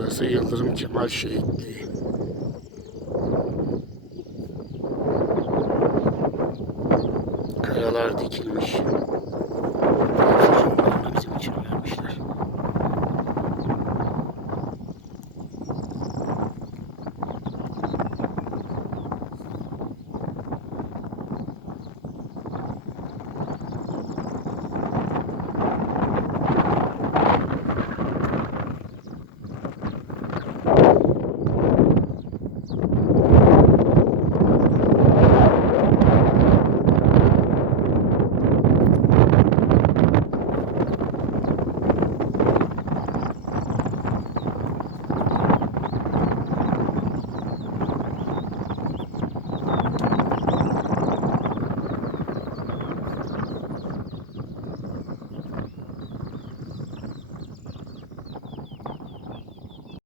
Burası Yıldırım Kemal Şehitliği. Kayalar dikilmiş.